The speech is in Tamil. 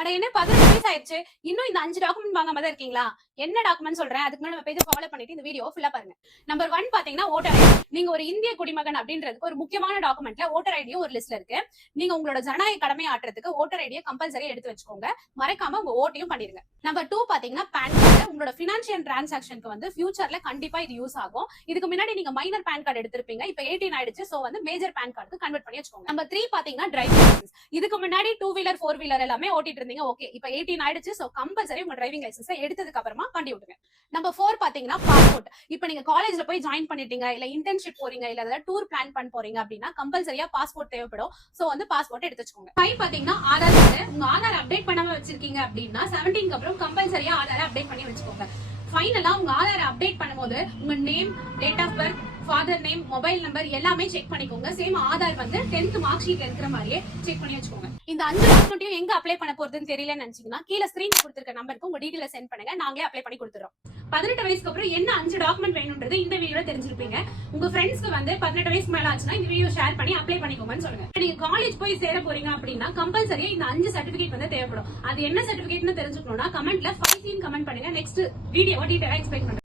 அட என்ன 18 வயசு ஆயிடுச்சு, இன்னும் இந்த 5 டாக்குமெண்ட் வாங்காம தான் இருக்கீங்களா? என்ன டாக்குமெண்ட் சொல்றேன், அதுக்கு முன்னாடி நம்ம பேஜை ஃபாலோ பண்ணிட்டு இந்த வீடியோ ஃபுல்லா பாருங்க. நம்பர் 1 பாத்தீங்கன்னா ஓட்டர் ஐடி. நீங்க ஒரு இந்திய குடிமகன் அப்படின்றதுக்கு ஒரு முக்கியமான டாக்குமெண்ட்ல ஓட்டர் ஐடியும் ஒரு லிஸ்ட்ல இருக்கு. நீங்க உங்களோட ஜனநாயக கடமையை ஆற்றுறதுக்கு ஓட்டர் ஐடியை கம்பல்சரி எடுத்து வச்சுக்கோங்க. மறக்காம உங்க ஓட்டையும் பண்ணிருங்க. நம்பர் 2 பாத்தீங்கன்னா பேன் கார்டு. உங்களோட பினான்சியல் டிரான்சாக்ஷனுக்கு வந்து ஃபியூச்சர்ல கண்டிப்பா இது யூஸ் ஆகும். இதுக்கு முன்னாடி நீங்க மைனர் பேன் கார்டு எடுத்திருப்பீங்க, இப்ப 18 ஆயிடுச்சு, சோ வந்து மேஜர் பேன் கார்டுக்கு கன்வெர்ட் பண்ணி வச்சுக்கோங்க. நம்பர் 3 பாத்தீங்கன்னா டிரைவிங் லைசன்ஸ். இதுக்கு முன்னாடி 2 வீலர் 4 வீலர் எல்லாமே ஓட்டிட்டு இருந்தீங்க, ஓகே, இப்ப 18 ஆயிடுச்சு, சோ கம்பல்சரி உங்க டிரைவிங் லைசன்ஸ் எடுத்ததுக்கு அப்புறமா பண்ணி விட்டுங்க. நம்பர் 4 பாத்தீங்கன்னா பாஸ்போர்ட். இப்ப நீங்க காலேஜ்ல போய் ஜாயின் பண்ணிட்டீங்க, இல்ல இன்டர்ன்ஷிப் போறீங்க, இல்ல ஏதாவது டூர் பிளான் பண்ண போறீங்க அப்படின்னா கம்பல்சரியா பாஸ்போர்ட் தேவைப்படும். சோ வந்து பாஸ்போர்ட் எடுத்து வச்சுக்கோங்க. 5 பாத்தீங்கன்னா ஆதார் கார்டு. உங்க ஆதார் அப்டேட் பண்ணாம வச்சிருக்கீங்க அப்படின்னா 17 அப்புறம் கம்பல்சரியா ஆதார் அப்டேட் பண்ணி வச்சுக்கோங்க. ஃபைனலா உங்க ஆதார் அப்டேட் பண்ணும்போது உங்க name, date of birth, father name, mobile number எல்லாமே செக் பண்ணிக்கோங்க. சேம் ஆதார் வந்து 10th மார்க் ஷீட்ல இருக்கிற மாதிரியே செக் பண்ணி வச்சுக்கோங்க. இந்த 5 டாக்குமெண்ட்டையும் எங்க அப்ளை பண்ண போறதுன்னு தெரியலன்னு நினைச்சீங்கன்னா கீழே ஸ்கிரீன் கொடுத்திருக்க நம்பருக்கு உங்க டீடைல்ஸ் சென்ட் பண்ணுங்க, நாங்களே அப்ளை பண்ணி கொடுத்துறோம். 18 வயசுக்கு அப்புறம் என்ன 5 டாக்குமெண்ட் வேணும்ன்றது இந்த வீடியோல தெரிஞ்சிருப்பீங்க. உங்க ஃப்ரெண்ட்ஸ்க்கு வந்து 18 வயசுக்கு மேல ஆச்சுன்னா இந்த வீடியோ ஷேர் பண்ணி அப்ளை பண்ணிக்கோங்கன்னு சொல்லுங்க. நீங்க காலேஜ் போய் சேர போறீங்க அப்படின்னா கம்பல்சரியா இந்த 5 சர்டிபிகேட் வந்து தேவைப்படும். அது என்ன சர்டிபிகேட்னு தெரிஞ்சுக்கணும்னா கமெண்ட்ல 5 கமெண்ட் பண்ணுங்க. நெக்ஸ்ட் வீடியோவை டீடைலா எக்ஸ்பிளைன் பண்ணுங்க.